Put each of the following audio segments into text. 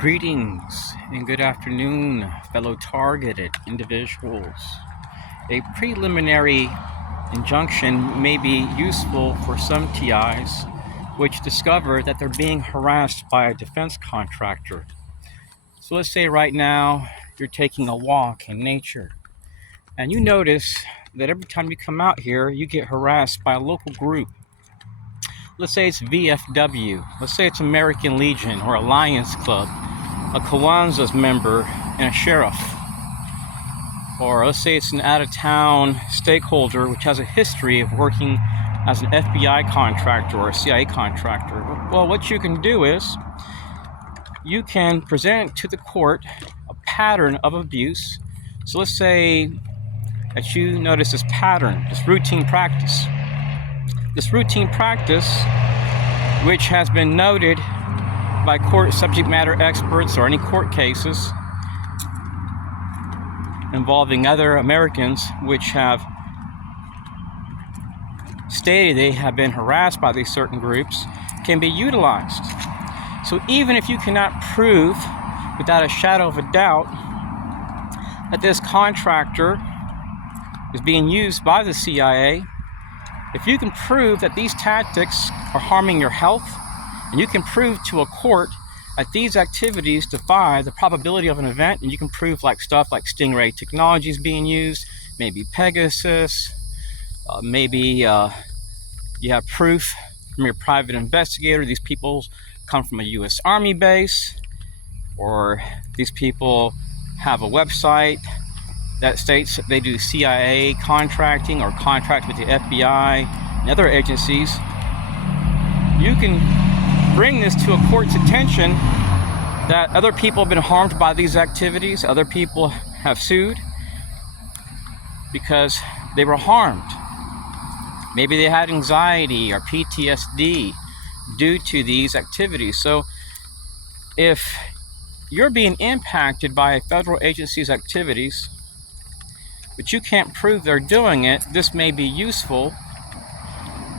Greetings and good afternoon, fellow targeted individuals. A preliminary injunction may be useful for some TIs which discover that they're being harassed by a defense contractor. So let's say right now you're taking a walk in nature and you notice that every time you come out here you get harassed by a local group. Let's say it's VFW, let's say it's American Legion or Alliance Club, a Kiwanis member and a sheriff. Or let's say it's an out-of-town stakeholder which has a history of working as an FBI contractor or a CIA contractor. Well, what you can do is you can present to the court a pattern of abuse. So let's say that you notice this pattern, this routine practice. This routine practice, which has been noted by court subject matter experts or any court cases involving other Americans which have stated they have been harassed by these certain groups, can be utilized. So even if you cannot prove without a shadow of a doubt that this contractor is being used by the CIA, if you can prove that these tactics are harming your health, and you can prove to a court that these activities defy the probability of an event, and you can prove stuff like Stingray technology is being used, maybe Pegasus, maybe you have proof from your private investigator these people come from a U.S. Army base, or these people have a website that states that they do CIA contracting or contract with the FBI and other agencies. You can bring this to a court's attention that other people have been harmed by these activities. Other people have sued because they were harmed. Maybe they had anxiety or PTSD due to these activities. So if you're being impacted by a federal agency's activities, but you can't prove they're doing it, this may be useful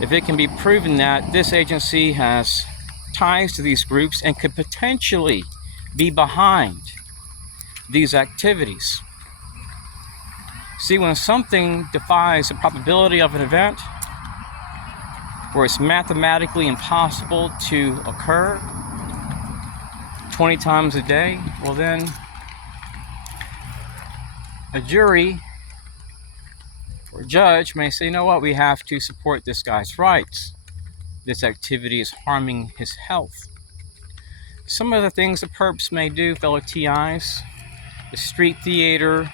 if it can be proven that this agency has ties to these groups and could potentially be behind these activities. See, when something defies the probability of an event, where it's mathematically impossible to occur 20 times a day, well then a jury or judge may say, you know what, we have to support this guy's rights. This activity is harming his health. Some of the things the perps may do, fellow TIs, the street theater,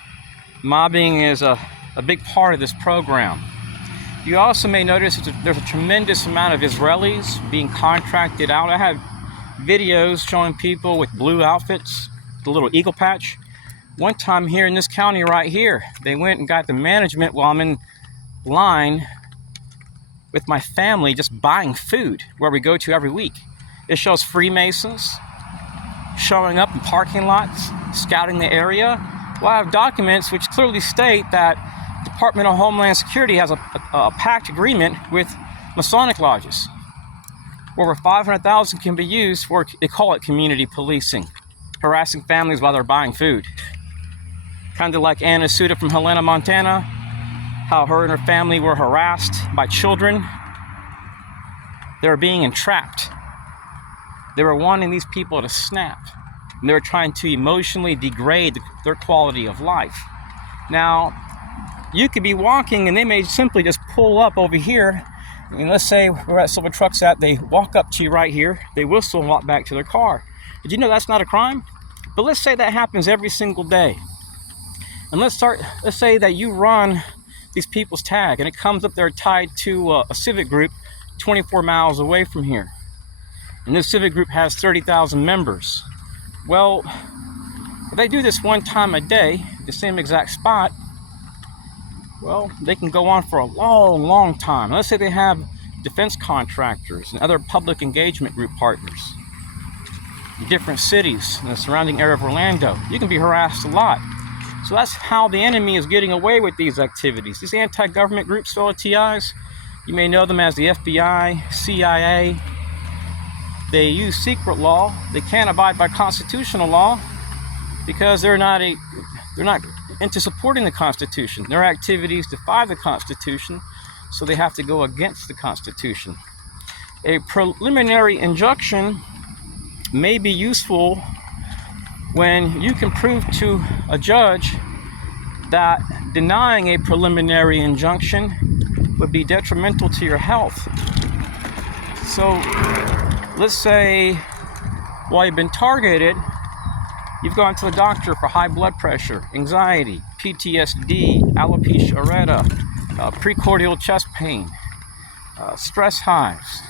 mobbing is a big part of this program. You also may notice that there's a tremendous amount of Israelis being contracted out. I have videos showing people with blue outfits, the little eagle patch. One time here in this county right here, they went and got the management while I'm in line with my family just buying food where we go to every week. It shows Freemasons showing up in parking lots, scouting the area. Well, I have documents which clearly state that Department of Homeland Security has a pact agreement with Masonic lodges. Over 500,000 can be used for, they call it community policing, harassing families while they're buying food. Kind of like Anna Suda from Helena, Montana, how her and her family were harassed by children. They were being entrapped. They were wanting these people to snap. And they were trying to emotionally degrade their quality of life. Now, you could be walking and they may simply just pull up over here. And let's say we're at Silver Trucks at, they walk up to you right here, they whistle and walk back to their car. Did you know that's not a crime? But let's say that happens every single day. And let's say that you run these people's tag and it comes up there tied to a civic group 24 miles away from here. And this civic group has 30,000 members. Well, if they do this one time a day, the same exact spot, well, they can go on for a long, long time. Let's say they have defense contractors and other public engagement group partners in different cities in the surrounding area of Orlando. You can be harassed a lot. So that's how the enemy is getting away with these activities. These anti-government groups, fellow TIs, you may know them as the FBI, CIA, They use secret law. They can't abide by constitutional law because they're not into supporting the Constitution. Their activities defy the Constitution, so they have to go against the Constitution. A preliminary injunction may be useful when you can prove to a judge that denying a preliminary injunction would be detrimental to your health. So let's say while you've been targeted, you've gone to the doctor for high blood pressure, anxiety, PTSD, alopecia areata, precordial chest pain, stress hives.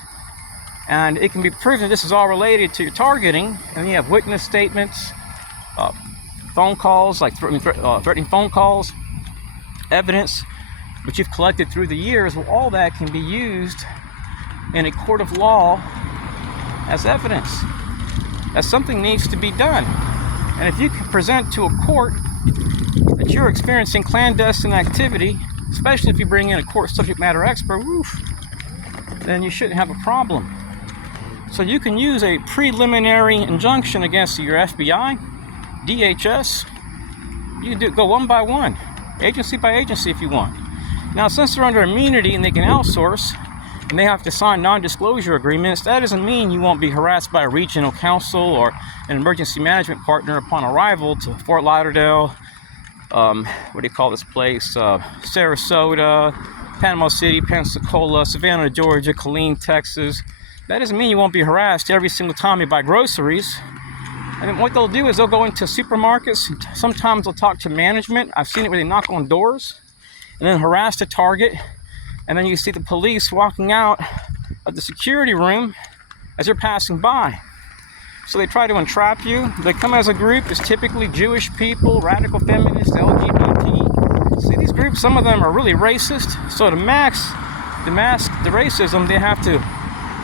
And it can be proven this is all related to your targeting, and you have witness statements, phone calls, like threatening phone calls, evidence which you've collected through the years. Well, all that can be used in a court of law as evidence, as something needs to be done. And if you can present to a court that you're experiencing clandestine activity, especially if you bring in a court subject matter expert, then you shouldn't have a problem. So you can use a preliminary injunction against your FBI, DHS. You can go one by one, agency by agency if you want. Now, since they're under immunity and they can outsource, and they have to sign non-disclosure agreements, that doesn't mean you won't be harassed by a regional counsel or an emergency management partner upon arrival to Fort Lauderdale, what do you call this place, Sarasota, Panama City, Pensacola, Savannah, Georgia, Killeen, Texas. That doesn't mean you won't be harassed every single time you buy groceries. And then what they'll do is they'll go into supermarkets. Sometimes they'll talk to management. I've seen it where they knock on doors and then harass the target. And then you see the police walking out of the security room as they're passing by. So they try to entrap you. They come as a group. It's typically Jewish people, radical feminists, LGBT. See, these groups, some of them are really racist. So to mask the racism, they have to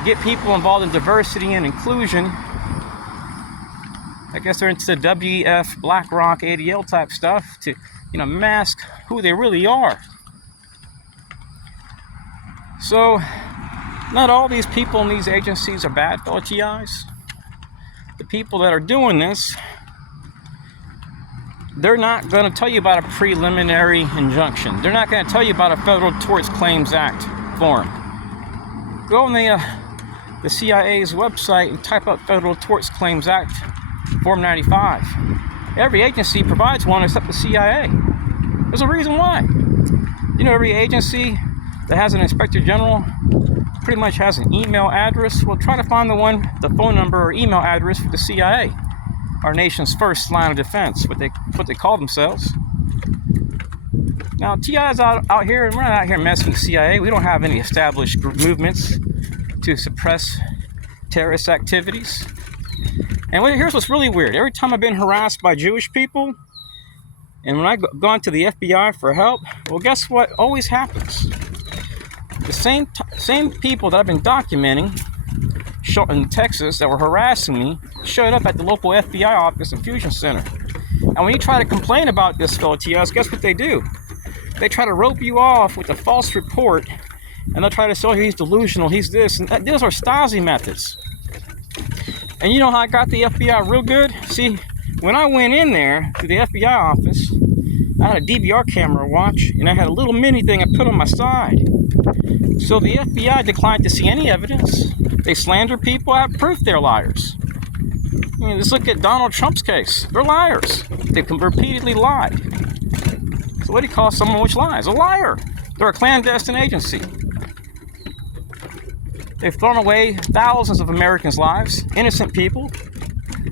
get people involved in diversity and inclusion. I guess they're into the WEF, BlackRock, ADL type stuff to, mask who they really are. So, not all these people in these agencies are bad, fellow TIs. The people that are doing this, they're not going to tell you about a preliminary injunction. They're not going to tell you about a Federal Tort Claims Act form. Go on the CIA's website and type up Federal Tort Claims Act Form 95. Every agency provides one except the CIA. There's a reason why. Every agency that has an inspector general pretty much has an email address. Well, try to find the phone number or email address for the CIA, our nation's first line of defense, what they call themselves. Now, TI's out here, and we're not out here messing with the CIA. We don't have any established movements to suppress terrorist activities. And here's what's really weird. Every time I've been harassed by Jewish people, and when I've gone to the FBI for help, well, guess what always happens? The same people that I've been documenting in Texas that were harassing me showed up at the local FBI office and Fusion Center. And when you try to complain about this fellow TS, guess what they do? They try to rope you off with a false report, and they'll try to say, he's delusional, he's this. And those are Stasi methods. And you know how I got the FBI real good? See, when I went in there to the FBI office, I had a DVR camera watch, and I had a little mini thing I put on my side. So the FBI declined to see any evidence. They slander people. I have proof they're liars. Just look at Donald Trump's case. They're liars. They've repeatedly lied. So what do you call someone which lies? A liar. They're a clandestine agency. They've thrown away thousands of Americans' lives, innocent people,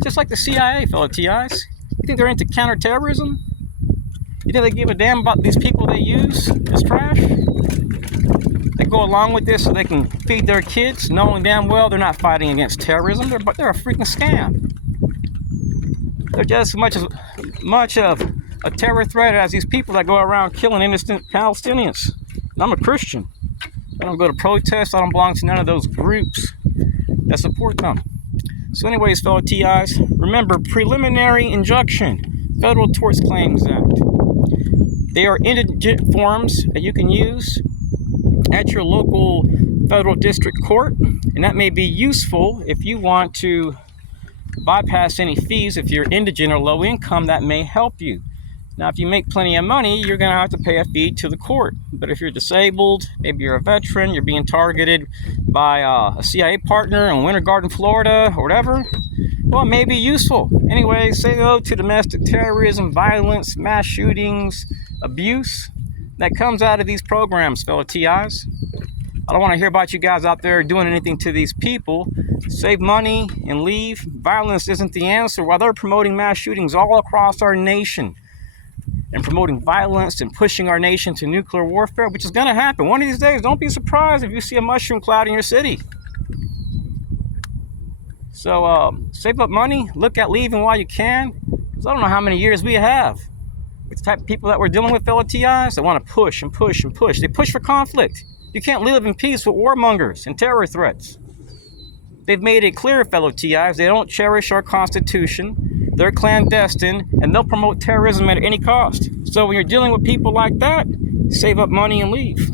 just like the CIA, fellow TIs. You think they're into counterterrorism? You think they give a damn about these people they use as trash? They go along with this so they can feed their kids, knowing damn well they're not fighting against terrorism. They're a freaking scam. They're just as much of a terror threat as these people that go around killing innocent Palestinians. And I'm a Christian. I don't go to protests. I don't belong to none of those groups that support them. So anyways, fellow TIs, remember, preliminary injunction, Federal Tort Claims Act. They are indigent forms that you can use at your local federal district court, and that may be useful if you want to bypass any fees. If you're indigent or low income, that may help you. Now, if you make plenty of money, you're going to have to pay a fee to the court. But if you're disabled, maybe you're a veteran, you're being targeted by a CIA partner in Winter Garden, Florida, or whatever, well, it may be useful. Anyway, say no to domestic terrorism, violence, mass shootings, abuse that comes out of these programs, fellow TIs. I don't want to hear about you guys out there doing anything to these people. Save money and leave. Violence isn't the answer. While they're promoting mass shootings all across our nation and promoting violence and pushing our nation to nuclear warfare, which is going to happen. One of these days, don't be surprised if you see a mushroom cloud in your city. So save up money. Look at leaving while you can. Because I don't know how many years we have. It's the type of people that we're dealing with, fellow TIs, that want to push and push and push. They push for conflict. You can't live in peace with warmongers and terror threats. They've made it clear, fellow TIs, they don't cherish our Constitution. They're clandestine, and they'll promote terrorism at any cost. So when you're dealing with people like that, save up money and leave.